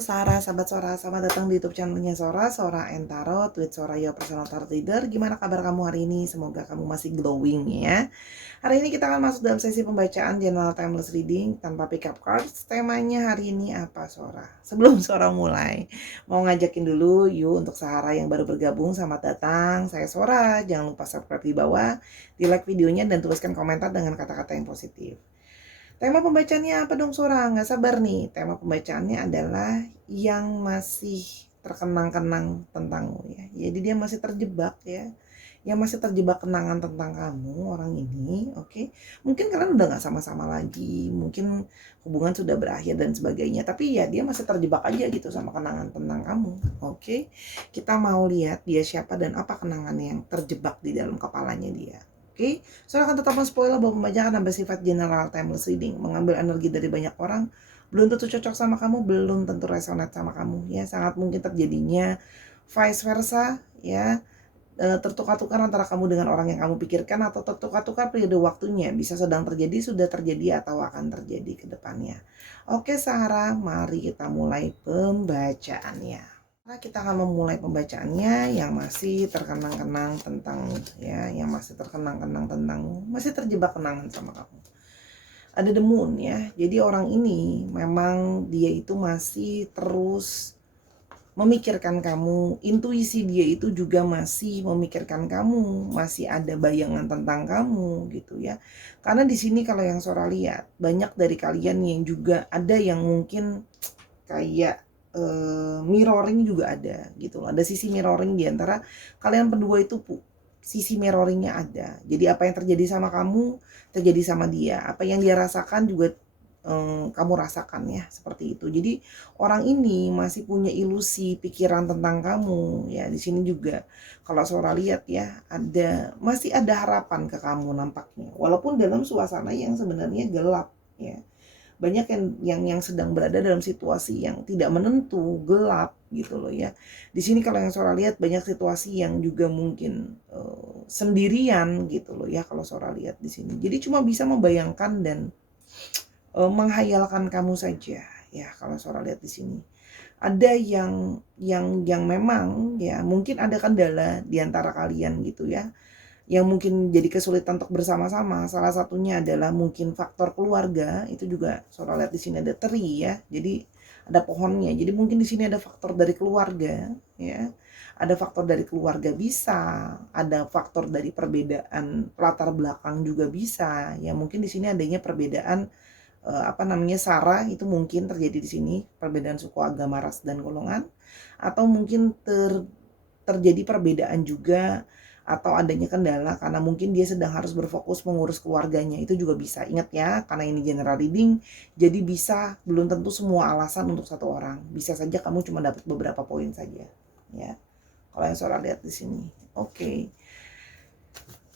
Sora, sahabat Sora, selamat datang di YouTube channelnya Sora, Sora and Tarot with Sora Your Personal Tarot Reader. Gimana kabar kamu hari ini? Semoga kamu masih glowing ya. Hari ini kita akan masuk dalam sesi pembacaan General Timeless Reading tanpa pick up cards. Temanya hari ini apa Sora? Sebelum Sora mulai, mau ngajakin dulu yuk untuk Sahara yang baru bergabung, selamat datang. Saya Sora, jangan lupa subscribe di bawah, di like videonya dan tuliskan komentar dengan kata-kata yang positif. Tema pembacaannya apa dong Sora? Nggak sabar nih. Tema pembacaannya adalah yang masih terkenang-kenang tentangmu ya. Jadi dia masih terjebak ya. Yang masih terjebak kenangan tentang kamu orang ini, oke. Mungkin kalian udah nggak sama-sama lagi, mungkin hubungan sudah berakhir dan sebagainya. Tapi ya dia masih terjebak aja gitu sama kenangan tentang kamu, oke. Kita mau lihat dia siapa dan apa kenangan yang terjebak di dalam kepalanya dia. Oke, Sora akan tetap men-spoiler bahwa pembacaan ada bersifat general timeless reading, mengambil energi dari banyak orang, belum tentu cocok sama kamu, belum tentu resonate sama kamu, ya sangat mungkin terjadinya vice versa, ya tertukar-tukar antara kamu dengan orang yang kamu pikirkan atau tertukar-tukar periode waktunya, bisa sedang terjadi, sudah terjadi atau akan terjadi ke depannya. Oke, Sarah, mari kita mulai pembacaannya. Kita akan memulai pembacaannya yang masih terkenang-kenang tentang ya, yang masih terkenang-kenang tentangmu, masih terjebak kenangan sama kamu. Ada the moon ya. Jadi orang ini memang dia itu masih terus memikirkan kamu, intuisi dia itu juga masih memikirkan kamu, masih ada bayangan tentang kamu gitu ya. Karena di sini kalau yang Sora lihat, banyak dari kalian yang juga ada yang mungkin kayak mirroring juga ada gitu loh. Ada sisi mirroring di antara kalian berdua itu, sisi mirroringnya ada. Jadi apa yang terjadi sama kamu terjadi sama dia, apa yang dia rasakan juga kamu rasakan ya, seperti itu. Jadi orang ini masih punya ilusi pikiran tentang kamu ya. Di sini juga kalau Sora lihat ya, masih ada harapan ke kamu nampaknya, walaupun dalam suasana yang sebenarnya gelap ya. Banyak yang sedang berada dalam situasi yang tidak menentu, gelap gitu loh ya. Di sini kalau yang Sora lihat banyak situasi yang juga mungkin sendirian gitu loh ya, kalau Sora lihat di sini. Jadi cuma bisa membayangkan dan menghayalkan kamu saja ya, kalau Sora lihat di sini. Ada yang memang ya mungkin ada kendala di antara kalian gitu ya, yang mungkin jadi kesulitan untuk bersama-sama. Salah satunya adalah mungkin faktor keluarga. Itu juga Sora lihat di sini ada teri ya. Jadi ada pohonnya. Jadi mungkin di sini ada faktor dari keluarga ya. Ada faktor dari keluarga bisa, ada faktor dari perbedaan latar belakang juga bisa. Ya mungkin di sini adanya perbedaan sara itu mungkin terjadi di sini, perbedaan suku, agama, ras dan golongan, atau mungkin terjadi perbedaan juga atau adanya kendala karena mungkin dia sedang harus berfokus mengurus keluarganya. Itu juga bisa. Ingat ya, karena ini general reading, jadi bisa belum tentu semua alasan untuk satu orang. Bisa saja kamu cuma dapat beberapa poin saja ya, kalau yang Sora lihat di sini. Oke.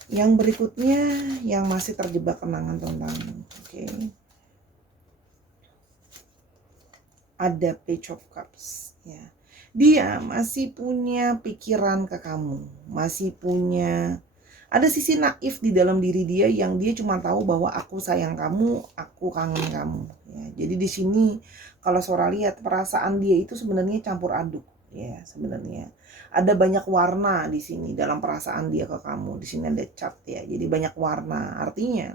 Yang berikutnya yang masih terjebak kenangan tentang oke. Ada Page of Cups ya. Dia masih punya pikiran ke kamu, masih punya ada sisi naif di dalam diri dia yang dia cuma tahu bahwa aku sayang kamu, aku kangen kamu ya. Jadi di sini kalau Sora lihat perasaan dia itu sebenarnya campur aduk ya, sebenarnya ada banyak warna di sini dalam perasaan dia ke kamu. Di sini ada cat ya, jadi banyak warna, artinya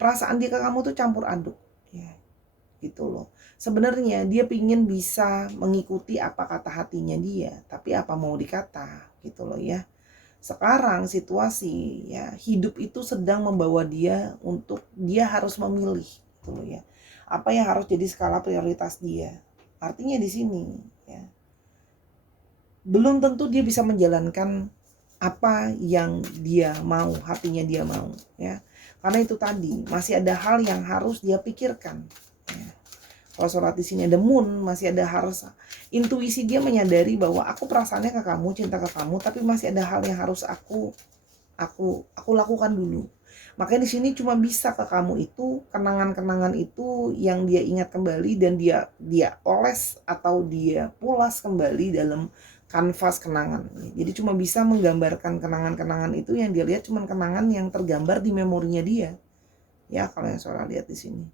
perasaan dia ke kamu tuh campur aduk ya, gitu loh. Sebenarnya dia pingin bisa mengikuti apa kata hatinya dia, tapi apa mau dikata gitu loh ya. Sekarang situasi ya, hidup itu sedang membawa dia untuk dia harus memilih gitu loh ya. Apa yang harus jadi skala prioritas dia. Artinya di sini ya, belum tentu dia bisa menjalankan apa yang dia mau, hatinya dia mau ya. Karena itu tadi masih ada hal yang harus dia pikirkan ya. Kalau Sora di sini ada moon, masih ada harus intuisi dia menyadari bahwa aku perasaannya ke kamu, cinta ke kamu, tapi masih ada hal yang harus aku lakukan dulu. Makanya di sini cuma bisa ke kamu itu kenangan-kenangan itu yang dia ingat kembali dan dia oles atau dia pulas kembali dalam kanvas kenangan. Jadi cuma bisa menggambarkan kenangan-kenangan itu yang dia lihat cuma kenangan yang tergambar di memorinya dia. Ya, kalau yang Sora lihat di sini.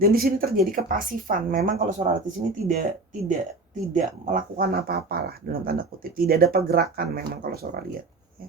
Dan di sini terjadi kepasifan. Memang kalau Saudara lihat di sini tidak melakukan apa-apalah dalam tanda kutip. Tidak ada pergerakan memang kalau Saudara lihat. Ya.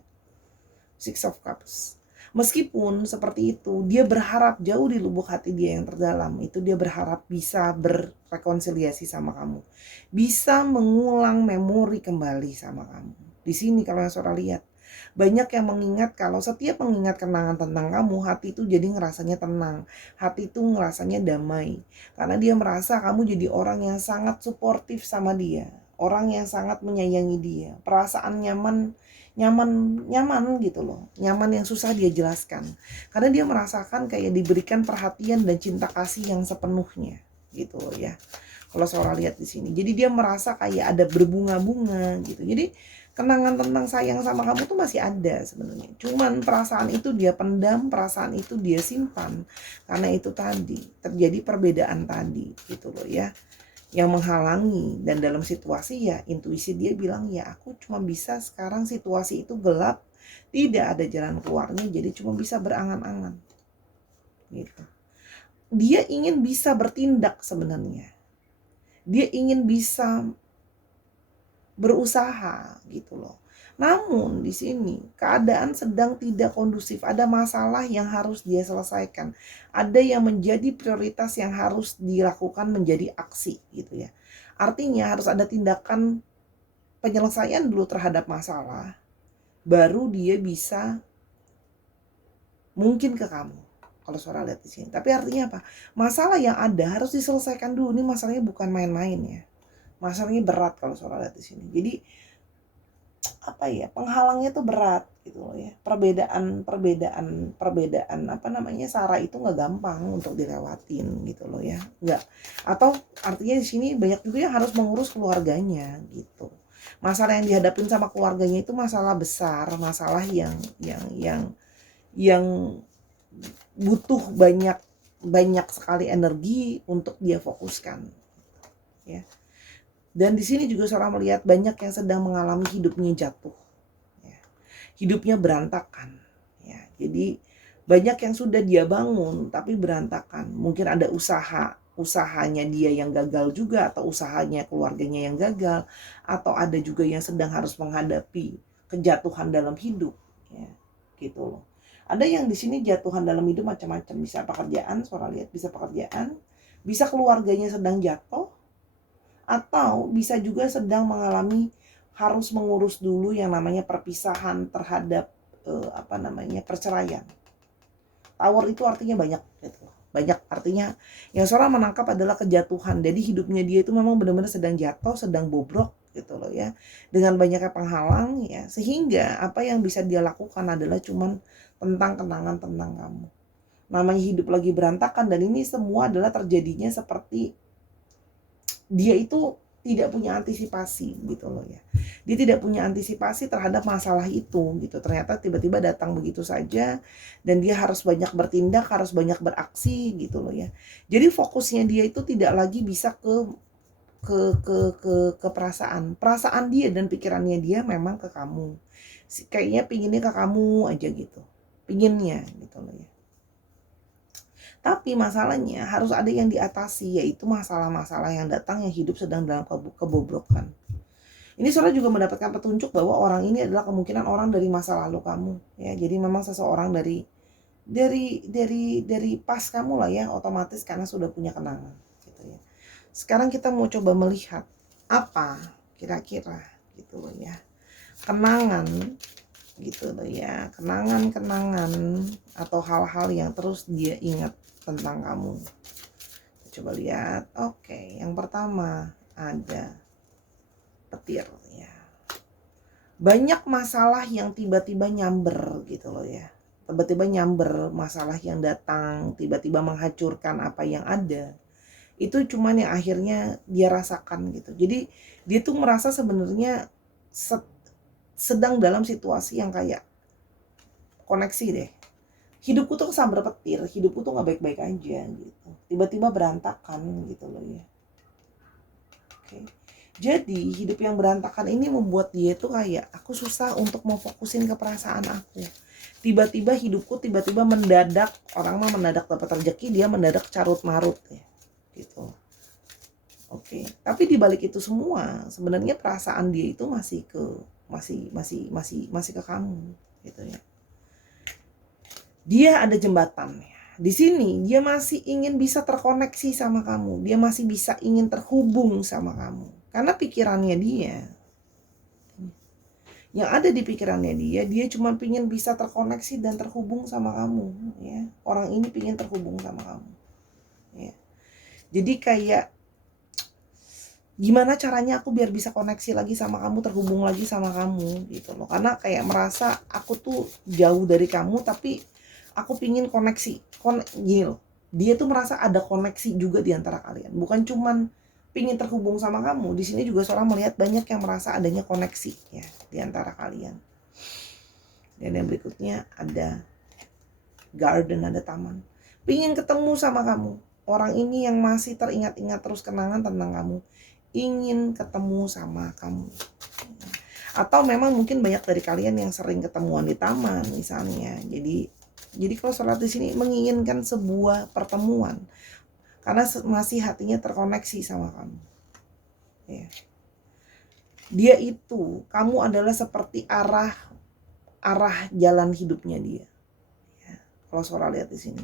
Six of Cups. Meskipun seperti itu, dia berharap jauh di lubuk hati dia yang terdalam. Itu dia berharap bisa berrekonsiliasi sama kamu. Bisa mengulang memori kembali sama kamu. Di sini kalau yang Saudara lihat, banyak yang mengingat kalau setiap mengingat kenangan tentang kamu, hati itu jadi ngerasanya tenang. Hati itu ngerasanya damai. Karena dia merasa kamu jadi orang yang sangat suportif sama dia. Orang yang sangat menyayangi dia. Perasaan nyaman gitu loh. Nyaman yang susah dia jelaskan. Karena dia merasakan kayak diberikan perhatian dan cinta kasih yang sepenuhnya gitu loh ya. Kalau Saudara lihat di sini. Jadi dia merasa kayak ada berbunga-bunga gitu. Jadi kenangan tentang sayang sama kamu tuh masih ada sebenarnya. Cuman perasaan itu dia pendam, perasaan itu dia simpan. Karena itu tadi terjadi perbedaan tadi gitu loh ya, yang menghalangi. Dan dalam situasi ya intuisi dia bilang ya aku cuma bisa sekarang situasi itu gelap, tidak ada jalan keluarnya, jadi cuma bisa berangan-angan gitu. Dia ingin bisa bertindak sebenarnya, dia ingin bisa berusaha gitu loh. Namun di sini keadaan sedang tidak kondusif, ada masalah yang harus dia selesaikan. Ada yang menjadi prioritas yang harus dilakukan menjadi aksi gitu ya. Artinya harus ada tindakan penyelesaian dulu terhadap masalah, baru dia bisa mungkin ke kamu. Kalau Saudara lihat di sini. Tapi artinya apa? Masalah yang ada harus diselesaikan dulu. Ini masalahnya bukan main-main ya. Masalahnya berat kalau Saudara lihat di sini. Jadi apa ya, penghalangnya tuh berat gitu loh ya. Perbedaan apa namanya, sara itu nggak gampang untuk dilewatin gitu loh ya. Nggak. Atau artinya di sini banyak juga yang harus mengurus keluarganya gitu. Masalah yang dihadapin sama keluarganya itu masalah besar, masalah yang butuh banyak sekali energi untuk dia fokuskan ya. Dan di sini juga seorang melihat banyak yang sedang mengalami hidupnya jatuh ya. Hidupnya berantakan ya. Jadi banyak yang sudah dia bangun tapi berantakan. Mungkin ada usahanya dia yang gagal juga, atau usahanya keluarganya yang gagal, atau ada juga yang sedang harus menghadapi kejatuhan dalam hidup ya. Gitu loh. Ada yang di sini jatuhan dalam hidup macam-macam, bisa pekerjaan, Saudara lihat bisa pekerjaan, bisa keluarganya sedang jatuh, atau bisa juga sedang mengalami harus mengurus dulu yang namanya perpisahan terhadap perceraian. Tower itu artinya banyak gitu. Banyak artinya yang Saudara menangkap adalah kejatuhan. Jadi hidupnya dia itu memang benar-benar sedang jatuh, sedang bobrok gitu loh ya. Dengan banyaknya penghalang ya, sehingga apa yang bisa dia lakukan adalah cuman tentang kenangan tentang kamu. Namanya hidup lagi berantakan, dan ini semua adalah terjadinya seperti dia itu tidak punya antisipasi gitu loh ya. Dia tidak punya antisipasi terhadap masalah itu gitu. Ternyata tiba-tiba datang begitu saja, dan dia harus banyak bertindak, harus banyak beraksi gitu loh ya. Jadi fokusnya dia itu tidak lagi bisa ke perasaan dia dan pikirannya dia memang ke kamu. Kayaknya pinginnya ke kamu aja gitu. Pinginnya gitu loh ya. Tapi masalahnya harus ada yang diatasi, yaitu masalah-masalah yang datang yang hidup sedang dalam kebobrokan. Ini Saudara juga mendapatkan petunjuk bahwa orang ini adalah kemungkinan orang dari masa lalu kamu ya. Jadi memang seseorang dari pas kamu lah ya, otomatis karena sudah punya kenangan gitu ya. Sekarang kita mau coba melihat apa kira-kira gitu loh ya. Kenangan gitu loh ya. Kenangan atau hal-hal yang terus dia ingat tentang kamu. Coba lihat. Oke, yang pertama ada petir ya. Banyak masalah yang tiba-tiba nyamber gitu loh ya. Tiba-tiba nyamber masalah yang datang, tiba-tiba menghancurkan apa yang ada. Itu cuman yang akhirnya dia rasakan gitu. Jadi dia tuh merasa sebenarnya sedang dalam situasi yang kayak koneksi deh. Hidupku tuh kesambar petir, hidupku tuh gak baik-baik aja gitu. Tiba-tiba berantakan gitu loh ya. Oke. Jadi hidup yang berantakan ini membuat dia tuh kayak, aku susah untuk mau fokusin ke perasaan aku. Tiba-tiba hidupku tiba-tiba mendadak, orang mah mendadak dapat rezeki, dia mendadak carut marut ya. gitu. Oke, tapi di balik itu semua sebenarnya perasaan dia itu masih ke kamu gitu ya. Dia ada jembatan. Di sini dia masih ingin bisa terkoneksi sama kamu. Dia masih bisa ingin terhubung sama kamu. Karena pikirannya dia, yang ada di pikirannya dia cuma pingin bisa terkoneksi dan terhubung sama kamu. Ya. Orang ini pingin terhubung sama kamu. Ya. Jadi kayak, gimana caranya aku biar bisa koneksi lagi sama kamu, terhubung lagi sama kamu gitu loh. Karena kayak merasa aku tuh jauh dari kamu, tapi aku pingin koneksi. Gini loh, dia tuh merasa ada koneksi juga di antara kalian. Bukan cuman pingin terhubung sama kamu. Di sini juga seorang melihat banyak yang merasa adanya koneksi ya di antara kalian. Dan yang berikutnya ada garden, ada taman. Pingin ketemu sama kamu. Orang ini yang masih teringat-ingat terus kenangan tentang kamu, ingin ketemu sama kamu. Atau memang mungkin banyak dari kalian yang sering ketemuan di taman misalnya. Jadi kalau sholat di sini menginginkan sebuah pertemuan karena masih hatinya terkoneksi sama kamu. Ya. Dia itu, kamu adalah seperti arah jalan hidupnya dia. Ya. Kalau sholat lihat di sini,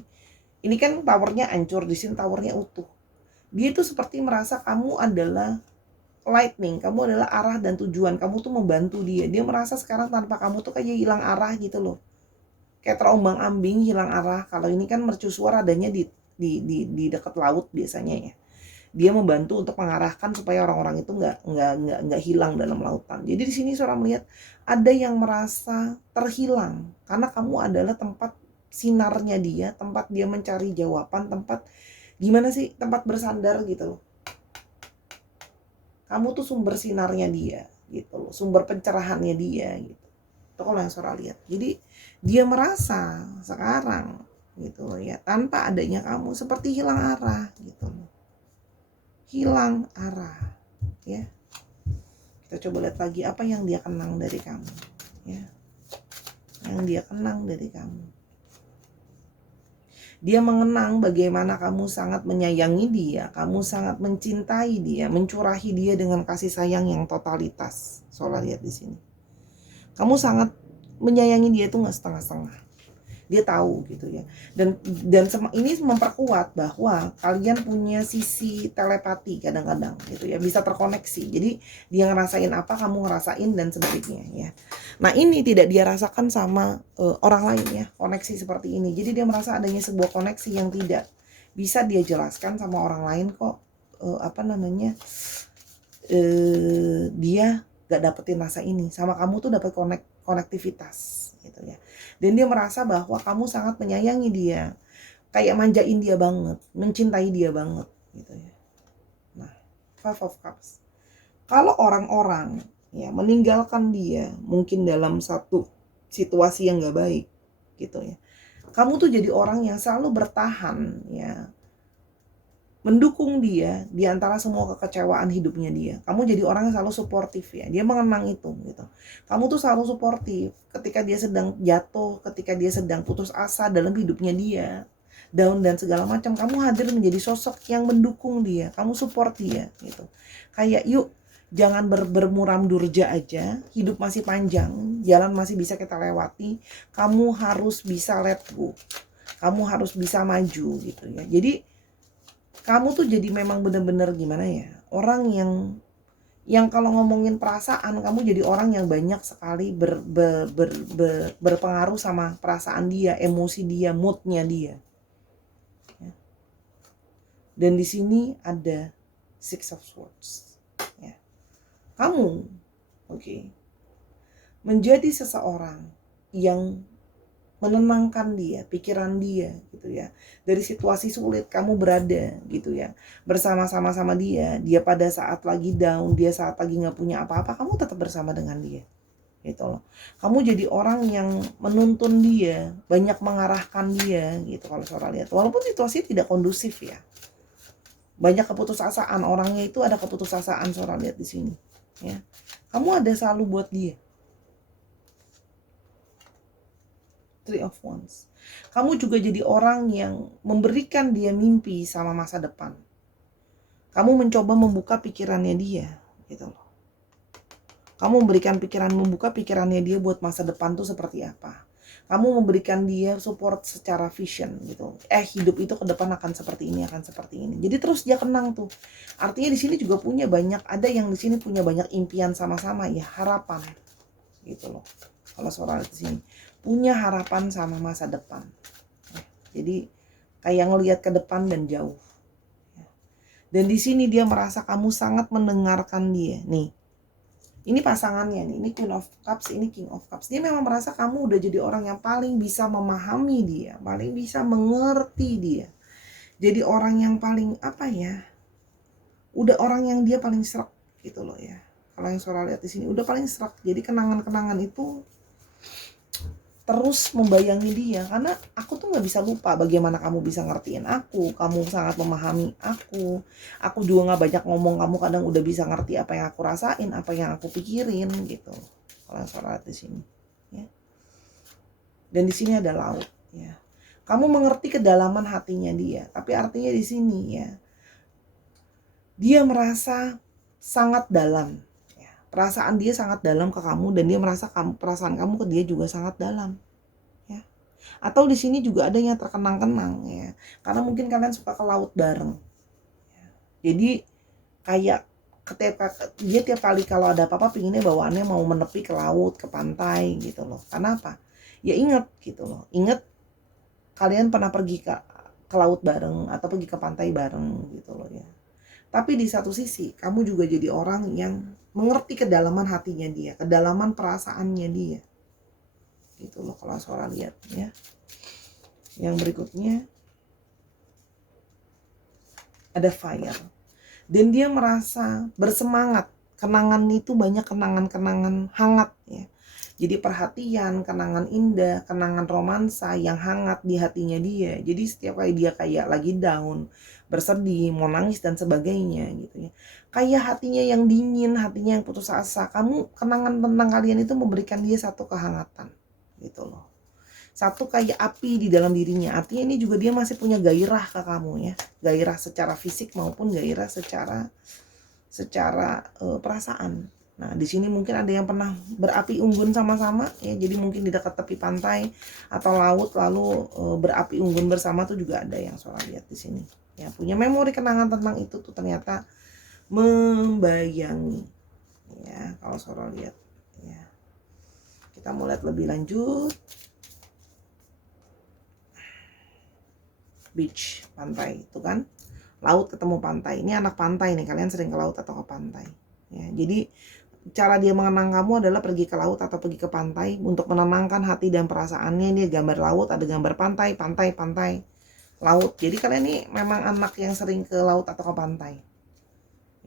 ini kan towernya hancur, di sini towernya utuh. Dia itu seperti merasa kamu adalah lightning, kamu adalah arah dan tujuan, kamu tuh membantu dia. Dia merasa sekarang tanpa kamu tuh kayak hilang arah gitu loh. Kayak terombang-ambing, hilang arah. Kalau ini kan mercusuar adanya di dekat laut biasanya ya. Dia membantu untuk mengarahkan supaya orang-orang itu nggak hilang dalam lautan. Jadi di sini seorang melihat ada yang merasa terhilang karena kamu adalah tempat sinarnya dia, tempat dia mencari jawaban, tempat gimana sih, tempat bersandar gitu loh. Kamu tuh sumber sinarnya dia gitu loh, sumber pencerahannya dia gitu. Itu kalau yang seorang lihat. Jadi dia merasa sekarang gitu loh ya, tanpa adanya kamu seperti hilang arah gitu loh. Hilang arah ya. Kita coba lihat lagi apa yang dia kenang dari kamu ya. Yang dia kenang dari kamu. Dia mengenang bagaimana kamu sangat menyayangi dia, kamu sangat mencintai dia, mencurahi dia dengan kasih sayang yang totalitas. Soalnya lihat di sini. Kamu sangat menyayangi dia itu nggak setengah-setengah. Dia tahu gitu ya. Dan ini memperkuat bahwa kalian punya sisi telepati kadang-kadang gitu ya, bisa terkoneksi. Jadi dia ngerasain apa, kamu ngerasain dan sebaliknya ya. Nah, ini tidak dia rasakan sama orang lain ya, koneksi seperti ini. Jadi dia merasa adanya sebuah koneksi yang tidak bisa dia jelaskan sama orang lain kok. Dia gak dapetin rasa ini. Sama kamu tuh dapat konektivitas gitu ya. Dan dia merasa bahwa kamu sangat menyayangi dia, kayak manjain dia banget, mencintai dia banget gitu ya. Nah, Five of Cups. Kalau orang-orang ya meninggalkan dia mungkin dalam satu situasi yang gak baik gitu ya, kamu tuh jadi orang yang selalu bertahan ya, mendukung dia di antara semua kekecewaan hidupnya dia. Kamu jadi orang yang selalu suportif ya. Dia mengenang itu gitu. Kamu tuh selalu suportif ketika dia sedang jatuh, ketika dia sedang putus asa dalam hidupnya dia, down dan segala macam. Kamu hadir menjadi sosok yang mendukung dia. Kamu support dia gitu. Kayak yuk, jangan bermuram durja aja. Hidup masih panjang, jalan masih bisa kita lewati. Kamu harus bisa let go. Kamu harus bisa maju gitu ya. Jadi kamu tuh jadi memang bener-bener gimana ya, orang yang kalau ngomongin perasaan, kamu jadi orang yang banyak sekali berpengaruh sama perasaan dia, emosi dia, moodnya dia ya. Dan di sini ada Six of Swords ya. Kamu menjadi seseorang yang menenangkan dia, pikiran dia gitu ya. Dari situasi sulit kamu berada gitu ya, bersama-sama sama dia. Dia pada saat lagi down, dia saat lagi nggak punya apa-apa, kamu tetap bersama dengan dia gitu loh. Kamu jadi orang yang menuntun dia, banyak mengarahkan dia gitu kalau Sora lihat. Walaupun situasi tidak kondusif ya, banyak keputusasaan, orangnya itu ada keputusasaan Sora lihat di sini ya. Kamu ada selalu buat dia. Three of Wands. Kamu juga jadi orang yang memberikan dia mimpi sama masa depan. Kamu mencoba membuka pikirannya dia, gitu loh. Kamu membuka pikirannya dia buat masa depan tuh seperti apa. Kamu memberikan dia support secara vision gitu. Hidup itu ke depan akan seperti ini, akan seperti ini. Jadi terus dia kenang tuh. Artinya di sini juga punya banyak, ada yang di sini punya banyak impian sama-sama ya, harapan gitu loh. Kalau soal di sini punya harapan sama masa depan. Jadi kayak ngelihat ke depan dan jauh. Dan di sini dia merasa kamu sangat mendengarkan dia. Nih, ini pasangannya nih, ini Queen of Cups, ini King of Cups. Dia memang merasa kamu udah jadi orang yang paling bisa memahami dia, paling bisa mengerti dia. Jadi orang yang paling apa ya? Udah orang yang dia paling serak gitu loh ya. Kalau yang Sora lihat di sini udah paling serak. Jadi kenangan-kenangan itu terus membayangi dia, karena aku tuh nggak bisa lupa bagaimana kamu bisa ngertiin aku, kamu sangat memahami aku juga nggak banyak ngomong, kamu kadang udah bisa ngerti apa yang aku rasain, apa yang aku pikirin gitu. Kalau soal di sini, ya. Dan di sini ada laut, ya. Kamu mengerti kedalaman hatinya dia, tapi artinya di sini ya, dia merasa sangat dalam. Perasaan dia sangat dalam ke kamu dan dia merasa perasaan kamu ke dia juga sangat dalam. Ya. Atau di sini juga ada yang terkenang-kenang ya. Karena mungkin kalian suka ke laut bareng. Ya. Jadi kayak dia tiap kali kalau ada apa-apa pinginnya bawaannya mau menepi ke laut, ke pantai gitu loh. Karena apa? Ya inget gitu loh. Inget kalian pernah pergi ke laut bareng atau pergi ke pantai bareng gitu loh ya. Tapi di satu sisi, kamu juga jadi orang yang mengerti kedalaman hatinya dia, kedalaman perasaannya dia. Gitu loh kalau Sora lihat ya. Yang berikutnya ada fire. Dan dia merasa bersemangat. Kenangan itu banyak kenangan-kenangan hangat ya. Jadi perhatian, kenangan indah, kenangan romansa yang hangat di hatinya dia. Jadi setiap kali dia kayak lagi down, bersedih, mau nangis dan sebagainya gitu ya. Kayak hatinya yang dingin, hatinya yang putus asa. Kenangan tentang kalian itu memberikan dia satu kehangatan gitu loh. Satu kayak api di dalam dirinya. Artinya ini juga dia masih punya gairah ke kamu ya. Gairah secara fisik maupun gairah secara perasaan. Nah, di sini mungkin ada yang pernah berapi unggun sama-sama ya. Jadi mungkin di dekat tepi pantai atau laut lalu berapi unggun bersama tuh juga ada yang Sora lihat di sini. Ya, punya memori kenangan tentang itu tuh ternyata membayangi. Ya, kalau Sora lihat ya. Kita mau lihat lebih lanjut. Beach, pantai itu kan. Laut ketemu pantai. Ini anak pantai nih, kalian sering ke laut atau ke pantai. Ya, jadi cara dia mengenang kamu adalah pergi ke laut atau pergi ke pantai untuk menenangkan hati dan perasaannya. Ini gambar laut, ada gambar pantai, laut. Jadi kalian ini memang anak yang sering ke laut atau ke pantai.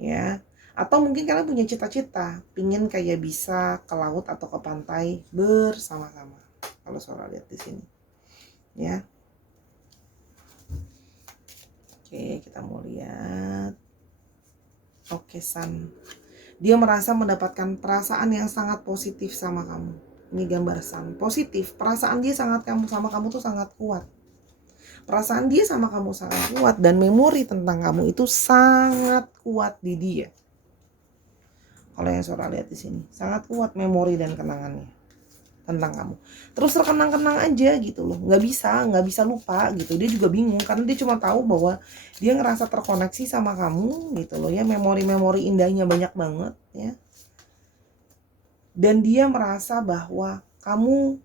Ya. Atau mungkin kalian punya cita-cita, pingin kayak bisa ke laut atau ke pantai bersama-sama. Kalau Sora lihat di sini. Ya. Oke, kita mau lihat. Oke, Sun. Dia merasa mendapatkan perasaan yang sangat positif sama kamu. Ini gambar Sun. Positif. Perasaan dia sama kamu tuh sangat kuat. Perasaan dia sama kamu sangat kuat. Dan memori tentang kamu itu sangat kuat di dia. Kalau yang Sora lihat di sini. Sangat kuat memori dan kenangannya tentang kamu. Terus terkenang-kenang aja gitu loh. Nggak bisa lupa gitu. Dia juga bingung karena dia cuma tahu bahwa dia ngerasa terkoneksi sama kamu gitu loh ya. Memori-memori indahnya banyak banget ya. Dan dia merasa bahwa kamu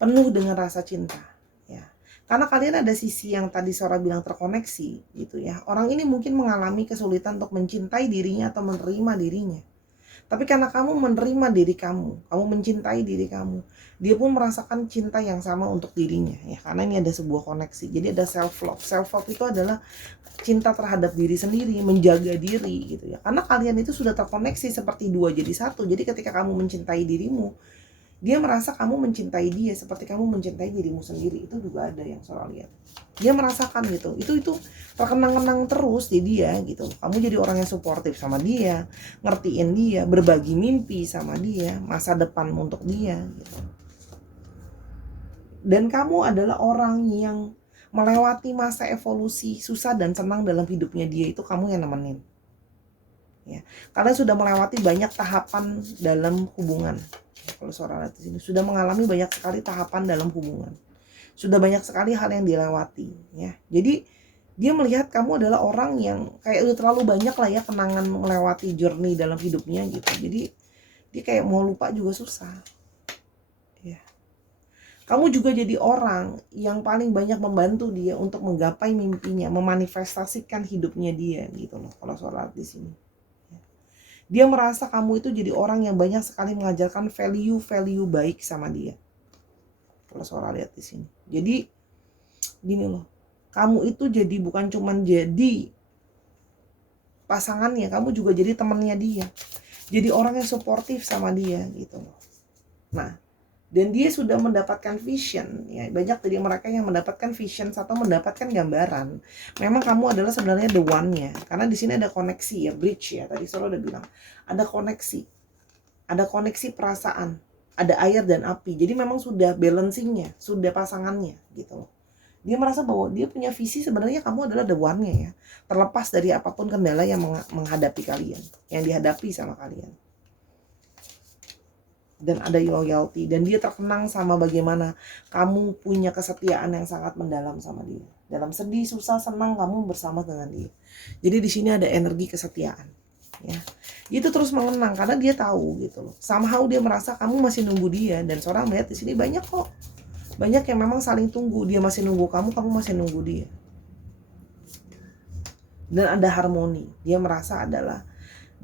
penuh dengan rasa cinta ya. Karena kalian ada sisi yang tadi Sora bilang terkoneksi gitu ya. Orang ini mungkin mengalami kesulitan untuk mencintai dirinya atau menerima dirinya. Tapi karena kamu menerima diri kamu mencintai diri kamu, dia pun merasakan cinta yang sama untuk dirinya ya. Karena ini ada sebuah koneksi. Jadi ada self love. Self love itu adalah cinta terhadap diri sendiri, menjaga diri gitu ya. Karena kalian itu sudah terkoneksi seperti dua jadi satu. Jadi ketika kamu mencintai dirimu, dia merasa kamu mencintai dia seperti kamu mencintai dirimu sendiri. Itu juga ada yang Sora lihat. Dia merasakan gitu. Itu terkenang-kenang terus di dia gitu. Kamu jadi orang yang suportif sama dia, ngertiin dia, berbagi mimpi sama dia, masa depan untuk dia gitu. Dan kamu adalah orang yang melewati masa evolusi susah dan senang dalam hidupnya dia itu kamu yang nemenin. Ya, karena sudah melewati banyak tahapan dalam hubungan. Kalau seorang di sini sudah mengalami banyak sekali tahapan dalam hubungan. Sudah banyak sekali hal yang dilewati, ya. Jadi dia melihat kamu adalah orang yang kayak udah terlalu banyak lah ya kenangan melewati journey dalam hidupnya gitu. Jadi dia kayak mau lupa juga susah. Ya. Kamu juga jadi orang yang paling banyak membantu dia untuk menggapai mimpinya, memanifestasikan hidupnya dia gitu loh. Kalau seorang di sini. Dia merasa kamu itu jadi orang yang banyak sekali mengajarkan value-value baik sama dia. Kalau seorang lihat di sini. Jadi gini loh, kamu itu jadi bukan cuman jadi pasangannya, kamu juga jadi temannya dia. Jadi orang yang suportif sama dia gitu loh. Nah, dan dia sudah mendapatkan vision, ya banyak dari mereka yang mendapatkan vision atau mendapatkan gambaran. Memang kamu adalah sebenarnya the one-nya, karena di sini ada koneksi ya, bridge ya. Tadi Solo udah bilang ada koneksi perasaan, ada air dan api. Jadi memang sudah balancingnya, sudah pasangannya gitu loh. Dia merasa bahwa dia punya visi sebenarnya kamu adalah the one-nya ya, terlepas dari apapun kendala yang menghadapi kalian, yang dihadapi sama kalian. Dan ada loyalty, dan dia terkenang sama bagaimana kamu punya kesetiaan yang sangat mendalam sama dia. Dalam sedih, susah, senang kamu bersama dengan dia. Jadi di sini ada energi kesetiaan, ya. Itu terus mengenang karena dia tahu gitu loh. Somehow dia merasa kamu masih nunggu dia, dan seorang melihat di sini banyak kok. Banyak yang memang saling tunggu, dia masih nunggu kamu, kamu masih nunggu dia. Dan ada harmoni.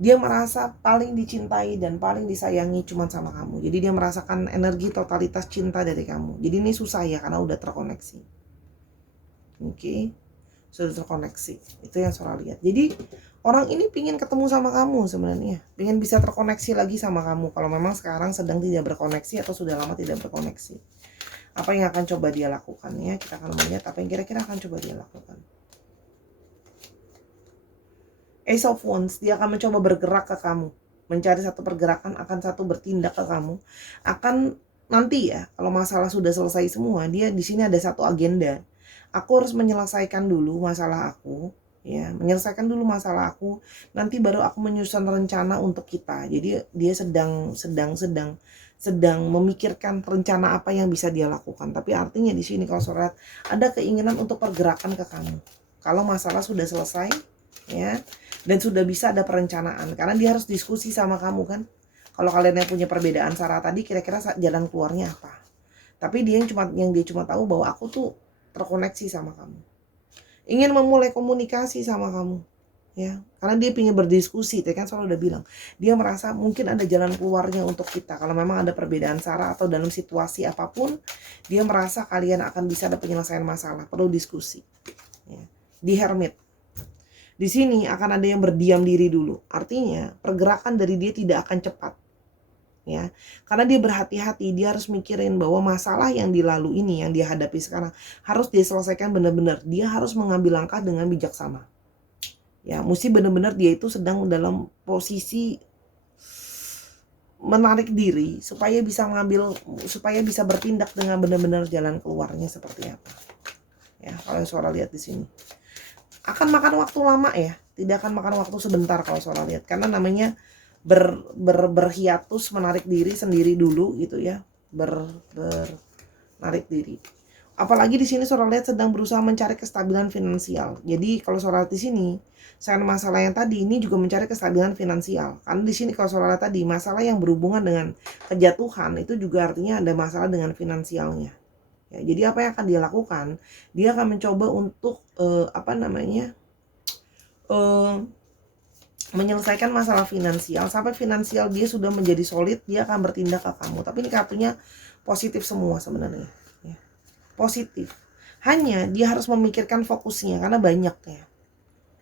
Dia merasa paling dicintai dan paling disayangi cuma sama kamu. Jadi dia merasakan energi totalitas cinta dari kamu. Jadi ini susah ya karena udah terkoneksi. Oke. Sudah terkoneksi. Itu yang Sora lihat. Jadi orang ini pingin ketemu sama kamu sebenarnya. Pingin bisa terkoneksi lagi sama kamu. Kalau memang sekarang sedang tidak berkoneksi atau sudah lama tidak berkoneksi. Apa yang akan coba dia lakukan ya? Kita akan melihat apa yang kira-kira akan coba dia lakukan. Ace of Wands, dia akan mencoba bergerak ke kamu, mencari satu pergerakan, akan satu bertindak ke kamu. Akan nanti ya, kalau masalah sudah selesai semua, dia di sini ada satu agenda. Aku harus menyelesaikan dulu masalah aku, ya, menyelesaikan dulu masalah aku. Nanti baru aku menyusun rencana untuk kita. Jadi dia sedang memikirkan rencana apa yang bisa dia lakukan. Tapi artinya di sini kalau surat ada keinginan untuk pergerakan ke kamu. Kalau masalah sudah selesai, ya, dan sudah bisa ada perencanaan, karena dia harus diskusi sama kamu kan. Kalau kalian yang punya perbedaan cara tadi, kira-kira jalan keluarnya apa. Tapi dia yang dia cuma tahu bahwa aku tuh terkoneksi sama kamu, ingin memulai komunikasi sama kamu, ya, karena dia ingin berdiskusi. Tadi kan selalu udah bilang dia merasa mungkin ada jalan keluarnya untuk kita. Kalau memang ada perbedaan cara atau dalam situasi apapun, dia merasa kalian akan bisa ada penyelesaian masalah, perlu diskusi, ya. Di Hermit di sini akan ada yang berdiam diri dulu. Artinya pergerakan dari dia tidak akan cepat. Ya. Karena dia berhati-hati, dia harus mikirin bahwa masalah yang dilalui ini, yang dia hadapi sekarang harus diselesaikan benar-benar. Dia harus mengambil langkah dengan bijaksana. Ya, mesti benar-benar dia itu sedang dalam posisi menarik diri supaya bisa bertindak dengan benar-benar jalan keluarnya seperti apa. Ya, kalau suara lihat di sini. Akan makan waktu lama ya, tidak akan makan waktu sebentar kalau Sora lihat, karena namanya berhiatus, menarik diri sendiri dulu gitu ya, menarik diri. Apalagi di sini Sora lihat sedang berusaha mencari kestabilan finansial. Jadi kalau Sora lihat di sini, selain masalah yang tadi, ini juga mencari kestabilan finansial. Karena di sini kalau Sora lihat tadi, masalah yang berhubungan dengan kejatuhan itu juga artinya ada masalah dengan finansialnya. Ya, jadi apa yang akan dia lakukan? Dia akan mencoba untuk menyelesaikan masalah finansial. Sampai finansial dia sudah menjadi solid, dia akan bertindak ke kamu. Tapi ini kartunya positif semua sebenarnya, ya. Positif. Hanya dia harus memikirkan fokusnya karena banyak ya.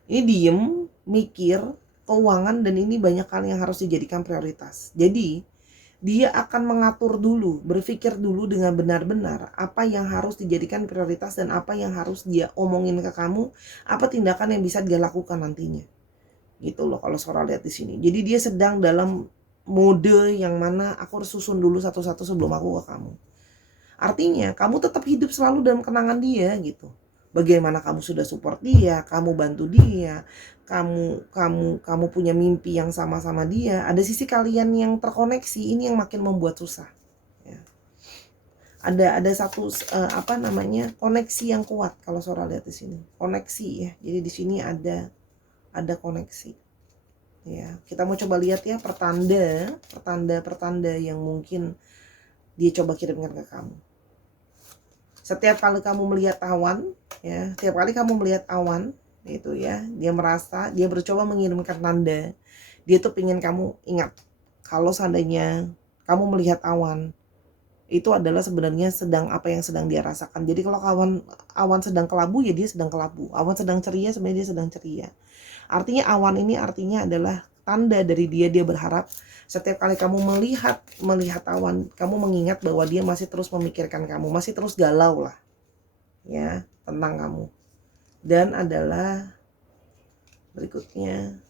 Ini diem, mikir, keuangan, dan ini banyak hal yang harus dijadikan prioritas. Jadi dia akan mengatur dulu, berpikir dulu dengan benar-benar apa yang harus dijadikan prioritas dan apa yang harus dia omongin ke kamu, apa tindakan yang bisa dia lakukan nantinya. Gitu loh kalau Sora lihat di sini. Jadi dia sedang dalam mode yang mana aku harus susun dulu satu-satu sebelum aku ke kamu. Artinya kamu tetap hidup selalu dalam kenangan dia gitu. bagaimana kamu sudah support dia, kamu bantu dia, kamu punya mimpi yang sama-sama dia. Ada sisi kalian yang terkoneksi, ini yang makin membuat susah ya. Ada satu koneksi yang kuat kalau Sora lihat di sini, koneksi ya. Jadi di sini ada koneksi ya. Kita mau coba lihat ya pertanda yang mungkin dia coba kirimkan ke kamu. Setiap kali kamu melihat awan ya, setiap kali kamu melihat awan itu ya, dia bercoba mengirimkan tanda. Dia tuh pengen kamu ingat kalau seandainya kamu melihat awan, itu adalah sebenarnya apa yang sedang dia rasakan. Jadi kalau awan sedang kelabu ya dia sedang kelabu, awan sedang ceria sebenarnya dia sedang ceria. Artinya awan ini artinya adalah tanda dari dia berharap setiap kali kamu melihat awan, kamu mengingat bahwa dia masih terus memikirkan kamu, masih terus galau lah ya tentang kamu. Dan adalah berikutnya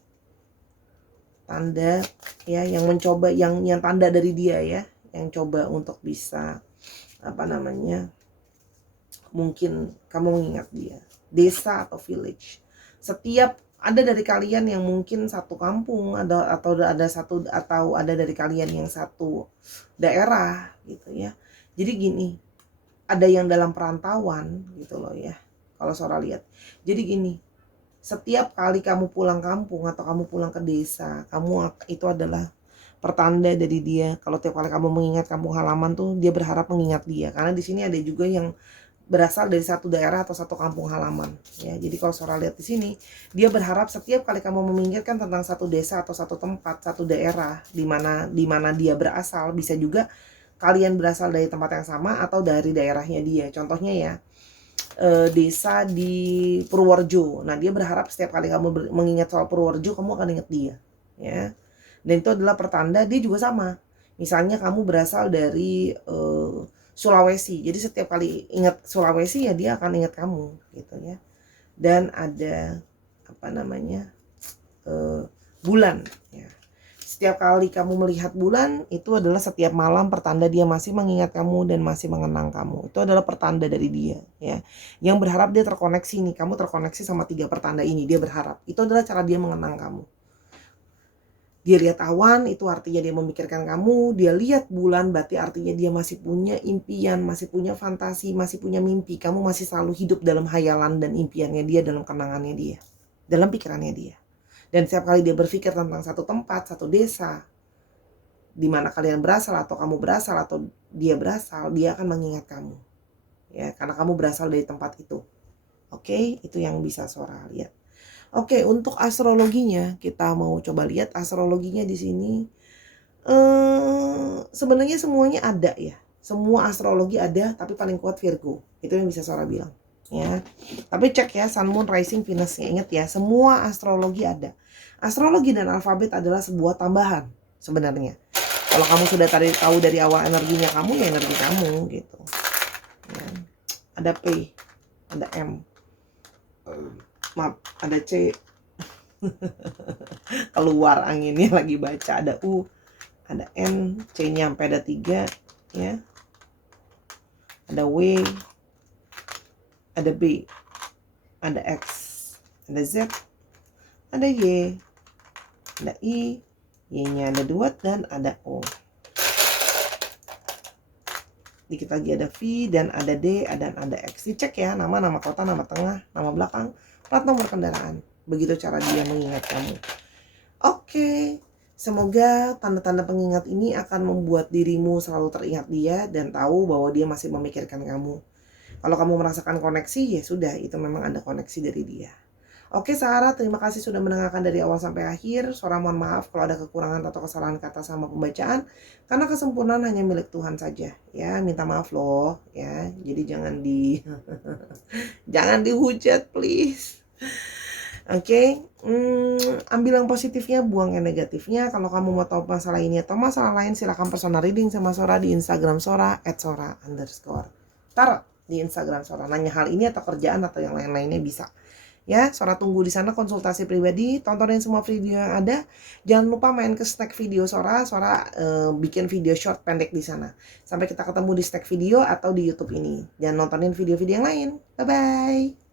tanda ya yang mencoba, yang tanda dari dia ya, yang coba untuk bisa mungkin kamu mengingat dia. Desa atau village. Setiap ada dari kalian yang mungkin satu kampung, atau ada dari kalian yang satu daerah gitu ya. Jadi gini, ada yang dalam perantauan gitu loh ya. Kalau Sora lihat. Jadi gini, setiap kali kamu pulang kampung atau kamu pulang ke desa, itu adalah pertanda dari dia. Kalau tiap kali kamu mengingat kampung halaman tuh, dia berharap mengingat dia. Karena di sini ada juga yang berasal dari satu daerah atau satu kampung halaman ya. Jadi kalau Sora lihat di sini, dia berharap setiap kali kamu memikirkan tentang satu desa atau satu tempat, satu daerah di mana dia berasal, bisa juga kalian berasal dari tempat yang sama atau dari daerahnya dia. Contohnya ya, desa di Purworejo. Nah, dia berharap setiap kali kamu mengingat soal Purworejo, kamu akan ingat dia ya. Dan itu adalah pertanda dia juga sama. Misalnya kamu berasal dari Sulawesi, jadi setiap kali ingat Sulawesi ya dia akan ingat kamu gitu ya. Dan ada bulan ya. Setiap kali kamu melihat bulan, itu adalah setiap malam pertanda dia masih mengingat kamu dan masih mengenang kamu. Itu adalah pertanda dari dia ya, yang berharap dia terkoneksi nih. Kamu terkoneksi sama 3 pertanda ini, dia berharap. Itu adalah cara dia mengenang kamu. Dia lihat awan, itu artinya dia memikirkan kamu. Dia lihat bulan, berarti artinya dia masih punya impian, masih punya fantasi, masih punya mimpi. Kamu masih selalu hidup dalam hayalan dan impiannya dia, dalam kenangannya dia, dalam pikirannya dia. Dan setiap kali dia berpikir tentang satu tempat, satu desa, di mana kalian berasal atau kamu berasal atau dia berasal, dia akan mengingat kamu. Ya, karena kamu berasal dari tempat itu. Oke, itu yang bisa Sora lihat. Oke, untuk astrologinya kita mau coba lihat astrologinya di sini. Sebenarnya semuanya ada ya. Semua astrologi ada, tapi paling kuat Virgo. Itu yang bisa Sora bilang ya. Tapi cek ya Sun, Moon, Rising, Venus-nya. Ingat ya, semua astrologi ada. Astrologi dan alfabet adalah sebuah tambahan sebenarnya. Kalau kamu sudah tahu dari awal energinya kamu, ya energi kamu gitu ya. Ada P, ada M, maaf, ada C. Keluar anginnya lagi baca. Ada U, ada N, C-nya sampai ada 3 ya. Ada W, ada B, ada X, ada Z, ada Y, ada I, Y-nya ada 2 dan ada O. Dikit lagi ada V dan ada D dan ada X. Dicek ya, nama kota, nama tengah, nama belakang, plat nomor kendaraan. Begitu cara dia mengingat kamu. Oke, semoga tanda-tanda pengingat ini akan membuat dirimu selalu teringat dia dan tahu bahwa dia masih memikirkan kamu. Kalau kamu merasakan koneksi, ya sudah, itu memang ada koneksi dari dia. Oke Sarah, terima kasih sudah mendengarkan dari awal sampai akhir. Sora mohon maaf kalau ada kekurangan atau kesalahan kata sama pembacaan, karena kesempurnaan hanya milik Tuhan saja ya. Minta maaf loh ya. Jadi jangan jangan dihujat please. Oke, ambil yang positifnya, buang yang negatifnya. Kalau kamu mau tahu masalah ini atau masalah lain, silakan personal reading sama Sora di Instagram Sora @sora_. Taruh di Instagram Sora, nanya hal ini atau kerjaan atau yang lain-lainnya bisa. Ya, Sora tunggu di sana konsultasi pribadi, tontonin semua video yang ada. Jangan lupa main ke stack video Sora bikin video short pendek di sana. Sampai kita ketemu di stack video atau di YouTube ini. Jangan nontonin video-video yang lain. Bye-bye.